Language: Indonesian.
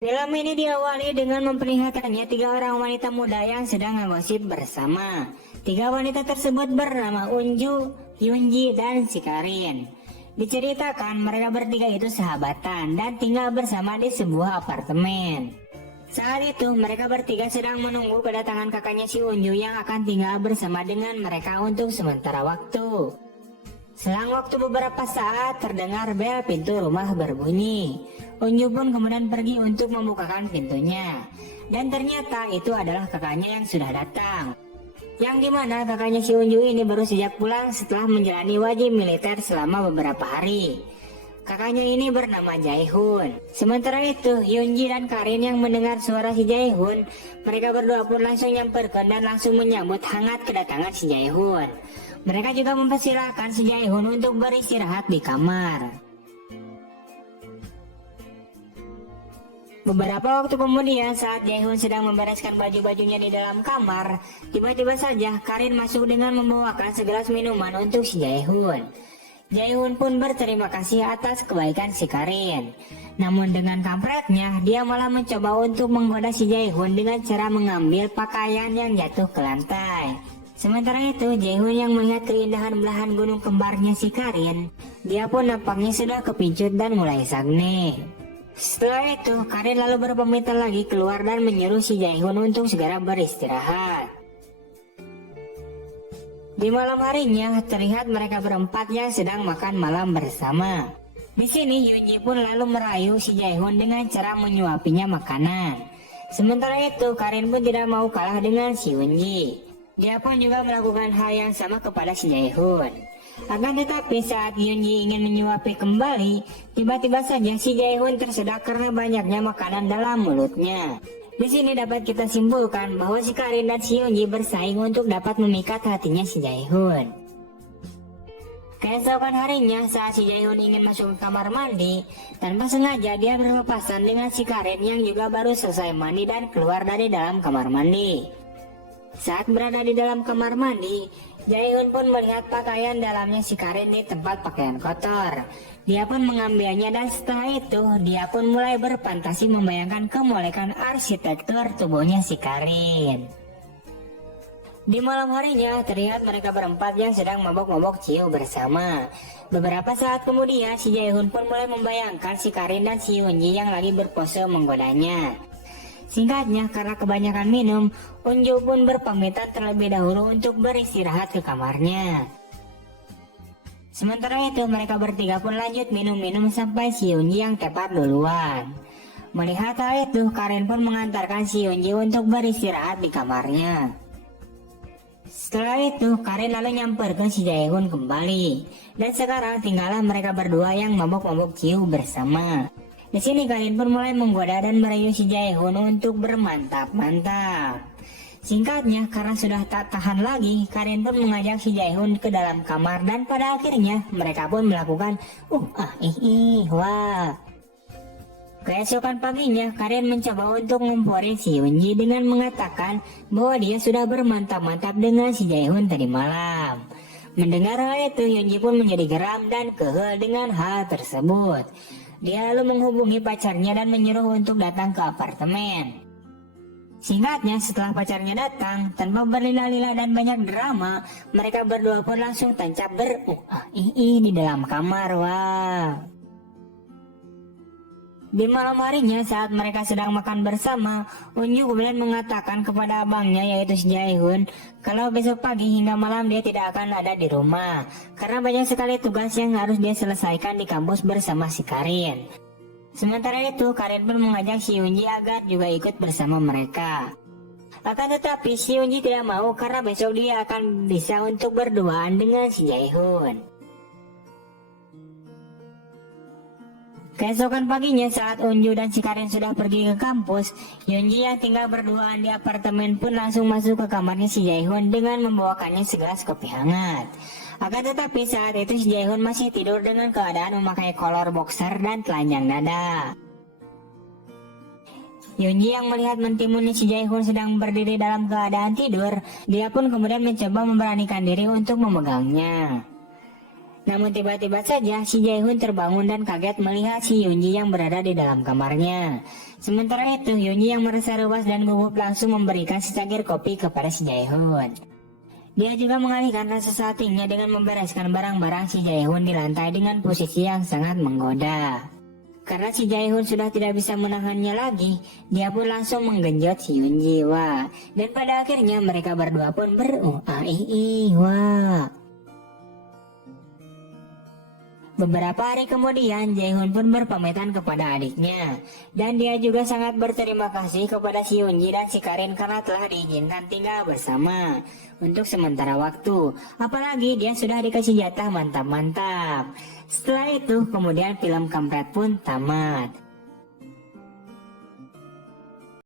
Film ini diawali dengan memperlihatkannya tiga orang wanita muda yang sedang ngegosip bersama. Tiga wanita tersebut bernama Unju, Hyunji, dan si Karin. Diceritakan mereka bertiga itu sahabatan dan tinggal bersama di sebuah apartemen. Saat itu mereka bertiga sedang menunggu kedatangan kakaknya si Unju yang akan tinggal bersama dengan mereka untuk sementara waktu. Selang waktu beberapa saat terdengar bel pintu rumah berbunyi. Unju pun kemudian pergi untuk membukakan pintunya. Dan ternyata itu adalah kakaknya yang sudah datang. Yang dimana kakaknya si Unju ini baru sejak pulang setelah menjalani wajib militer selama beberapa hari. Kakaknya ini bernama Jae-hoon. Sementara itu Hyunji dan Karin yang mendengar suara si Jae-hoon, mereka berdua pun langsung nyamperkan dan langsung menyambut hangat kedatangan si Jae-hoon. Mereka juga mempersilahkan si Jae-hoon untuk beristirahat di kamar. Beberapa waktu kemudian saat Jae-hoon sedang membereskan baju-bajunya di dalam kamar, tiba-tiba saja Karin masuk dengan membawakan segelas minuman untuk si Jae-hoon. Jae-hoon pun berterima kasih atas kebaikan si Karin. Namun dengan kampretnya, dia malah mencoba untuk menggoda si Jae-hoon dengan cara mengambil pakaian yang jatuh ke lantai. Sementara itu, Jae-hoon yang melihat keindahan belahan gunung kembarnya si Karin, dia pun nampaknya sudah kepincut dan mulai sange. Setelah itu, Karin lalu berpamitan lagi keluar dan menyuruh si Jae-hoon untuk segera beristirahat. Di malam harinya, terlihat mereka berempat yang sedang makan malam bersama. Di sini, Hyunji pun lalu merayu si Jae-hoon dengan cara menyuapinya makanan. Sementara itu, Karin pun tidak mau kalah dengan si Hyunji. Dia pun juga melakukan hal yang sama kepada si Jae-hoon. Akan tetapi saat Hyunji ingin menyuapi kembali, tiba-tiba saja si Jae-hoon tersedak karena banyaknya makanan dalam mulutnya. Di sini dapat kita simpulkan bahwa si Karin dan si Hyunji bersaing untuk dapat memikat hatinya si Jae-hoon. Keesokan harinya saat si Jae-hoon ingin masuk ke kamar mandi, tanpa sengaja dia berpapasan dengan si Karin yang juga baru selesai mandi dan keluar dari dalam kamar mandi. Saat berada di dalam kamar mandi, Jae-hoon pun melihat pakaian dalamnya si Karin di tempat pakaian kotor. Dia pun mengambilnya dan setelah itu dia pun mulai berfantasi membayangkan kemolekan arsitektur tubuhnya si Karin. Di malam harinya terlihat mereka berempat yang sedang mabok-mabok ciu bersama. Beberapa saat kemudian si Jae-hoon pun mulai membayangkan si Karin dan si Hyunji yang lagi berpose menggodanya. Singkatnya, karena kebanyakan minum, Unju pun berpamitan terlebih dahulu untuk beristirahat ke kamarnya. Sementara itu, mereka bertiga pun lanjut minum-minum sampai si Hyunji yang tepat duluan. Melihat hal itu, Karin pun mengantarkan si Hyunji untuk beristirahat di kamarnya. Setelah itu, Karin lalu nyamper ke si Jae-hoon kembali. Dan sekarang tinggallah mereka berdua yang mabok-mabok ciu bersama. Di sini Karin pun mulai menggoda dan merayu si Jae-hoon untuk bermantap-mantap. Singkatnya, karena sudah tak tahan lagi, Karin pun mengajak si Jae-hoon ke dalam kamar dan pada akhirnya mereka pun melakukan wah. Keesokan paginya, Karin mencoba untuk ngomporin si Hyunji dengan mengatakan bahwa dia sudah bermantap-mantap dengan si Jae-hoon tadi malam. Mendengar hal itu, Hyunji pun menjadi geram dan kehel dengan hal tersebut. Dia lalu menghubungi pacarnya dan menyuruh untuk datang ke apartemen. Singkatnya, setelah pacarnya datang, tanpa berlila-lila dan banyak drama, mereka berdua pun langsung tancap di dalam kamar. Wah. Di malam harinya saat mereka sedang makan bersama, Unju kemudian mengatakan kepada abangnya yaitu si Jae-hoon kalau besok pagi hingga malam dia tidak akan ada di rumah karena banyak sekali tugas yang harus dia selesaikan di kampus bersama si Karin. Sementara itu Karin pun mengajak si Hyunji agar juga ikut bersama mereka. Akan tetapi si Hyunji tidak mau karena besok dia akan bisa untuk berduaan dengan si Jae-hoon. Keesokan paginya saat Unju dan si Karin sudah pergi ke kampus, Hyunji yang tinggal berduaan di apartemen pun langsung masuk ke kamarnya si Jae-hoon dengan membawakannya segelas kopi hangat. Akan tetapi saat itu si Jae-hoon masih tidur dengan keadaan memakai kolor boxer dan telanjang dada. Hyunji yang melihat mentimunnya si Jae-hoon sedang berdiri dalam keadaan tidur, dia pun kemudian mencoba memberanikan diri untuk memegangnya. Namun tiba-tiba saja si Jae-hoon terbangun dan kaget melihat si Yoonji yang berada di dalam kamarnya. Sementara itu Yoonji yang merasa ruas dan gugup langsung memberikan secangkir kopi kepada si Jae-hoon. Dia juga mengalihkan rasa saltingnya dengan membereskan barang-barang si Jae-hoon di lantai dengan posisi yang sangat menggoda. Karena si Jae-hoon sudah tidak bisa menahannya lagi, dia pun langsung menggenjot si Yoonji. Wah, dan pada akhirnya mereka berdua pun wah. Beberapa hari kemudian, Jae-hoon pun berpamitan kepada adiknya. Dan dia juga sangat berterima kasih kepada si Yoonji dan si Karin karena telah diizinkan tinggal bersama untuk sementara waktu. Apalagi dia sudah dikasih jatah mantap-mantap. Setelah itu, kemudian film kampret pun tamat.